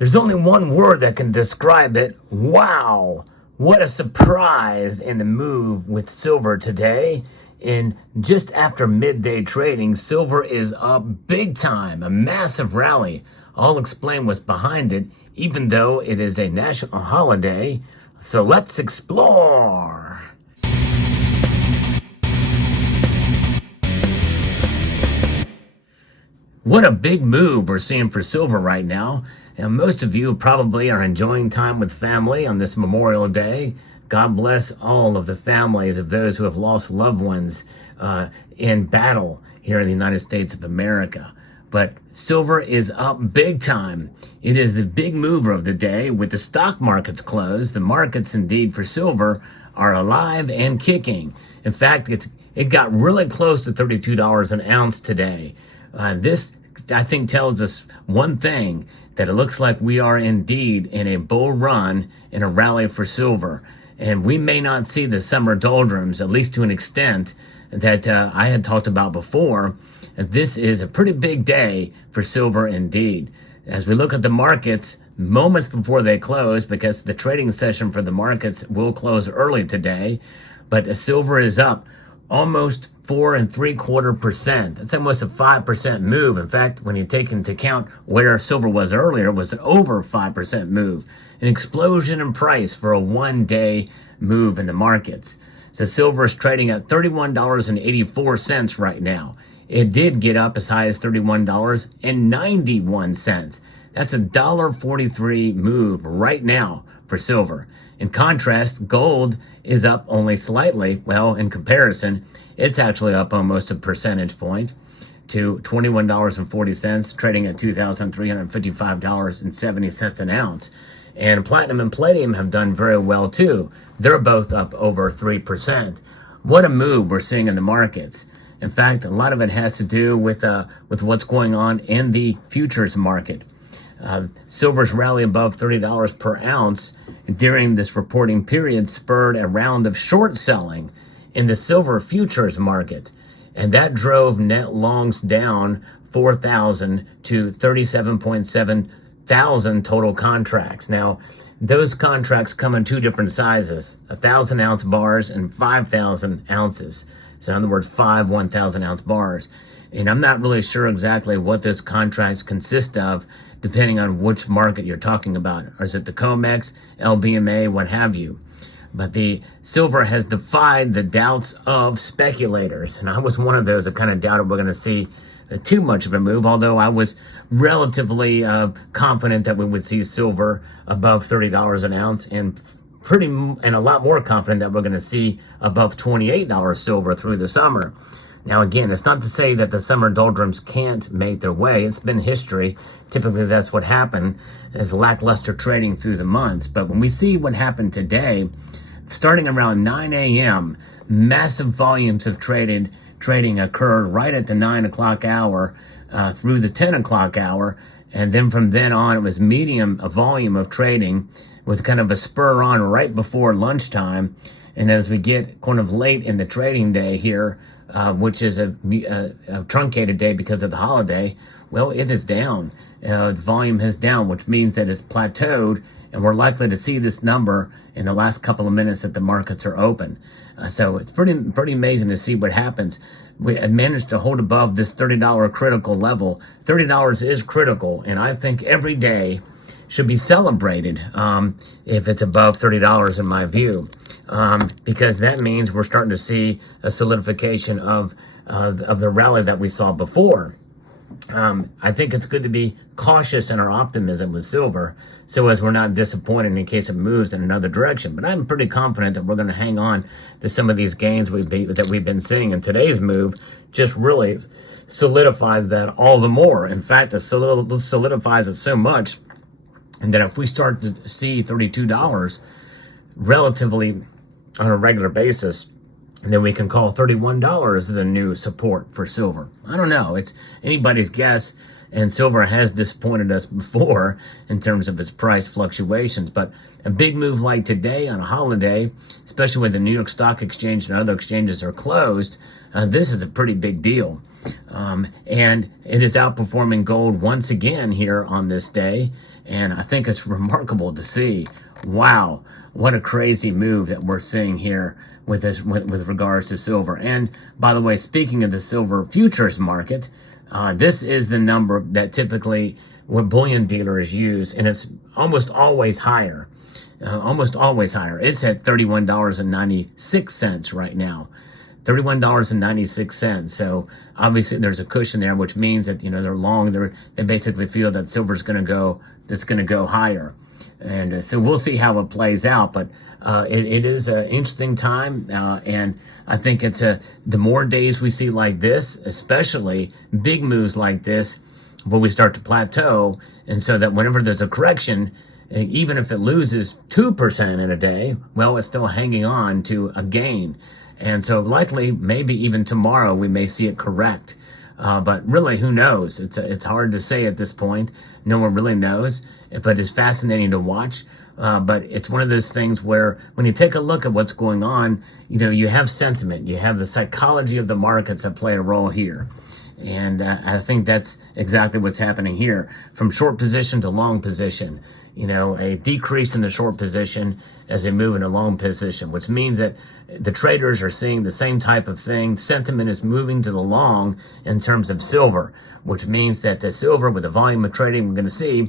There's only one word that can describe it. Wow. What a surprise in the move with silver today. In just after midday trading, silver is up big time, a massive rally. I'll explain what's behind it, even though it is a national holiday. So let's explore. What a big move we're seeing for silver right now. And most of you probably are enjoying time with family on this Memorial Day. God bless all of the families of those who have lost loved ones in battle here in the United States of America. But silver is up big time. It is the big mover of the day. With the stock markets closed, the markets indeed for silver are alive and kicking. In fact, it got really close to $32 an ounce today. This, I think, tells us one thing, that it looks like we are indeed in a bull run in a rally for silver. And we may not see the summer doldrums, at least to an extent that I had talked about before. This is a pretty big day for silver indeed. As we look at the markets, moments before they close, because the trading session for the markets will close early today, but silver is up almost 4.75%. That's almost a 5% move. In fact, when you take into account where silver was earlier, it was over 5% move. An explosion in price for a one-day move in the markets. So silver is trading at $31.84 right now. It did get up as high as $31.91. That's a $1.43 move right now for silver. In contrast, gold is up only slightly. Well, in comparison, it's actually up almost a percentage point to $21.40, trading at $2,355.70 an ounce. And platinum and palladium have done very well too. They're both up over 3%. What a move we're seeing in the markets. In fact, a lot of it has to do with what's going on in the futures market. Silver's rally above $30 per ounce during this reporting period spurred a round of short selling in the silver futures market. And that drove net longs down 4,000 to 37.7 thousand total contracts. Now, those contracts come in two different sizes, 1,000-ounce bars and 5,000 ounces. So in other words, 5 1,000-ounce bars. And I'm not really sure exactly what those contracts consist of, depending on which market you're talking about. Or is it the COMEX, LBMA, what have you? But the silver has defied the doubts of speculators. And I was one of those that kind of doubted we're going to see too much of a move, although I was relatively confident that we would see silver above $30 an ounce, and a lot more confident that we're going to see above $28 silver through the summer. Now, again, it's not to say that the summer doldrums can't make their way. It's been history. Typically, that's what happened, is lackluster trading through the months. But when we see what happened today, starting around 9 a.m., massive volumes of trading occurred right at the 9 o'clock hour through the 10 o'clock hour. And then from then on, it was a volume of trading with kind of a spur on right before lunchtime. And as we get kind of late in the trading day here, which is a truncated day because of the holiday, well, it is down. The volume is down, which means that it's plateaued, and we're likely to see this number in the last couple of minutes that the markets are open. So it's pretty amazing to see what happens. We managed to hold above this $30 critical level. $30 is critical, and I think every day should be celebrated if it's above $30 in my view, because that means we're starting to see a solidification of the rally that we saw before. I think it's good to be cautious in our optimism with silver, so as we're not disappointed in case it moves in another direction. But I'm pretty confident that we're going to hang on to some of these gains that we've been seeing. And today's move just really solidifies that all the more. In fact, it solidifies it so much that if we start to see $32 relatively on a regular basis, and then we can call $31 the new support for silver. I don't know. It's anybody's guess, and silver has disappointed us before in terms of its price fluctuations. But a big move like today on a holiday, especially when the New York Stock Exchange and other exchanges are closed, this is a pretty big deal. And it is outperforming gold once again here on this day. And I think it's remarkable to see. Wow, what a crazy move that we're seeing here with this, with regards to silver. And by the way, speaking of the silver futures market, this is the number that typically what bullion dealers use, and it's almost always higher. Almost always higher. It's at $31.96 right now. $31.96. So obviously there's a cushion there, which means that, they're long. They basically feel that silver's going to go, that's going to go higher. And so we'll see how it plays out. But it is an interesting time. And I think it's the more days we see like this, especially big moves like this, where we start to plateau. And so that whenever there's a correction, even if it loses 2% in a day, well, it's still hanging on to a gain. And so likely, maybe even tomorrow, we may see it correct. But really, who knows? It's hard to say at this point. No one really knows, but it's fascinating to watch. But it's one of those things where when you take a look at what's going on, you have sentiment, you have the psychology of the markets that play a role here. And I think that's exactly what's happening here. From short position to long position, a decrease in the short position as they move into long position, which means that the traders are seeing the same type of thing. Sentiment is moving to the long in terms of silver, which means that the silver, with the volume of trading we're going to see,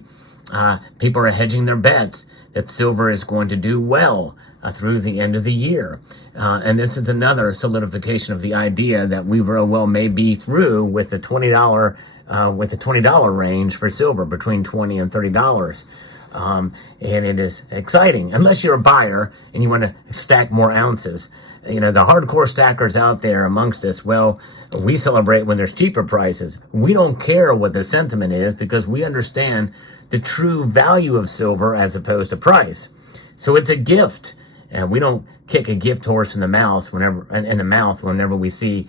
people are hedging their bets that silver is going to do well through the end of the year. And this is another solidification of the idea that we very well may be through with the $20 range for silver, between $20 and $30. And it is exciting, unless you're a buyer and you want to stack more ounces. The hardcore stackers out there amongst us, well, we celebrate when there's cheaper prices. We don't care what the sentiment is, because we understand the true value of silver as opposed to price. So it's a gift, and we don't kick a gift horse in the mouth whenever we see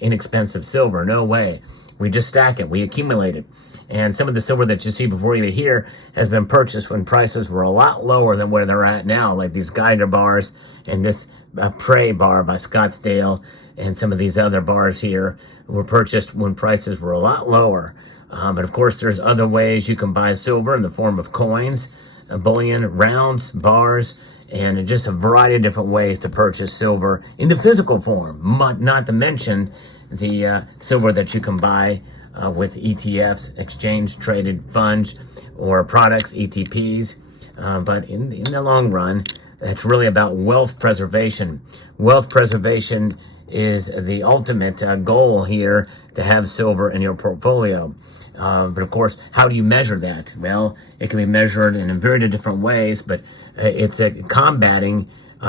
inexpensive silver. No way. We just stack it. We accumulate it. And some of the silver that you see before you here has been purchased when prices were a lot lower than where they're at now, like these Geiger bars and this Prey bar by Scottsdale, and some of these other bars here were purchased when prices were a lot lower. But of course, there's other ways you can buy silver in the form of coins, bullion, rounds, bars, and just a variety of different ways to purchase silver in the physical form, not to mention the silver that you can buy with ETFs, exchange traded funds, or products, ETPs. But in the long run, it's really about wealth preservation. Wealth preservation is the ultimate goal here, to have silver in your portfolio. But of course, how do you measure that? Well, it can be measured in very different ways, but it's combating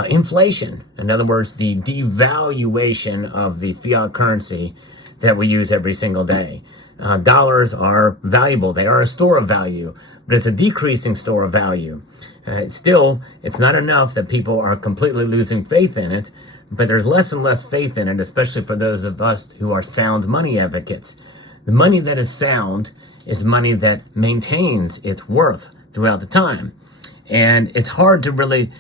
inflation. In other words, the devaluation of the fiat currency that we use every single day. Dollars are valuable. They are a store of value, but it's a decreasing store of value. Still, it's not enough that people are completely losing faith in it, but there's less and less faith in it, especially for those of us who are sound money advocates. The money that is sound is money that maintains its worth throughout the time. And it's hard to really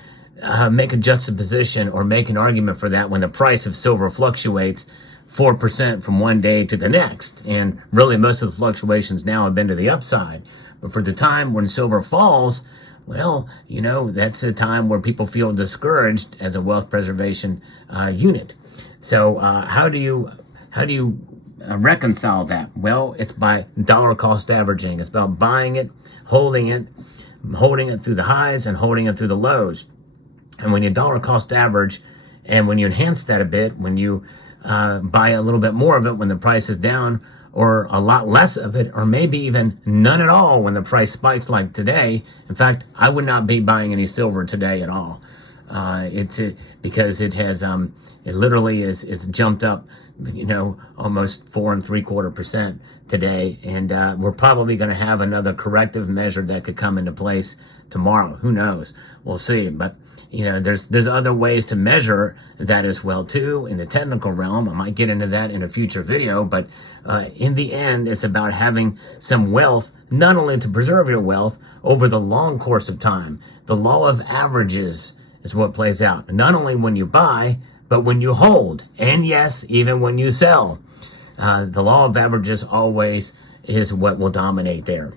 make a juxtaposition or make an argument for that when the price of silver fluctuates 4% from one day to the next. And really, most of the fluctuations now have been to the upside. But for the time when silver falls, well, that's the time where people feel discouraged as a wealth preservation unit. So how do you reconcile that? Well, it's by dollar cost averaging. It's about buying it, holding it through the highs and holding it through the lows. And when you dollar cost average, and when you enhance that a bit, when you buy a little bit more of it when the price is down, or a lot less of it, or maybe even none at all when the price spikes like today. In fact, I would not be buying any silver today at all. Because it has, it literally it's jumped up, almost 4.75% today. And we're probably going to have another corrective measure that could come into place tomorrow. Who knows? We'll see. But there's other ways to measure that as well too in the technical realm. I might get into that in a future video, but in the end, it's about having some wealth, not only to preserve your wealth over the long course of time. The law of averages is what plays out, not only when you buy, but when you hold, and yes, even when you sell. the law of averages always is what will dominate there.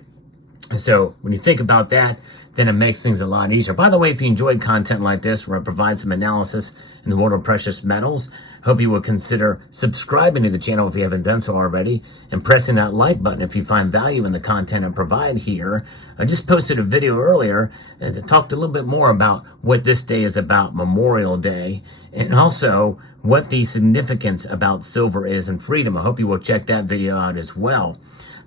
So when you think about that, then it makes things a lot easier. By the way, if you enjoyed content like this where I provide some analysis in the world of precious metals, hope you will consider subscribing to the channel if you haven't done so already, and pressing that like button if you find value in the content I provide here. I just posted a video earlier that talked a little bit more about what this day is about, Memorial Day, and also what the significance about silver is and freedom. I hope you will check that video out as well.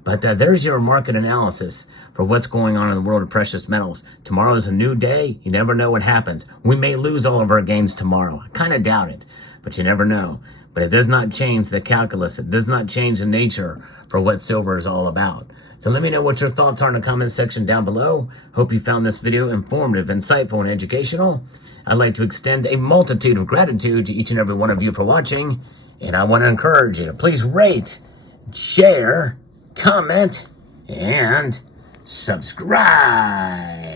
But there's your market analysis for what's going on in the world of precious metals. Tomorrow is a new day. You never know what happens. We may lose all of our gains tomorrow. I kind of doubt it, but you never know. But it does not change the calculus. It does not change the nature for what silver is all about. So let me know what your thoughts are in the comments section down below. Hope you found this video informative, insightful, and educational. I'd like to extend a multitude of gratitude to each and every one of you for watching. And I want to encourage you to please rate, share, comment, and subscribe.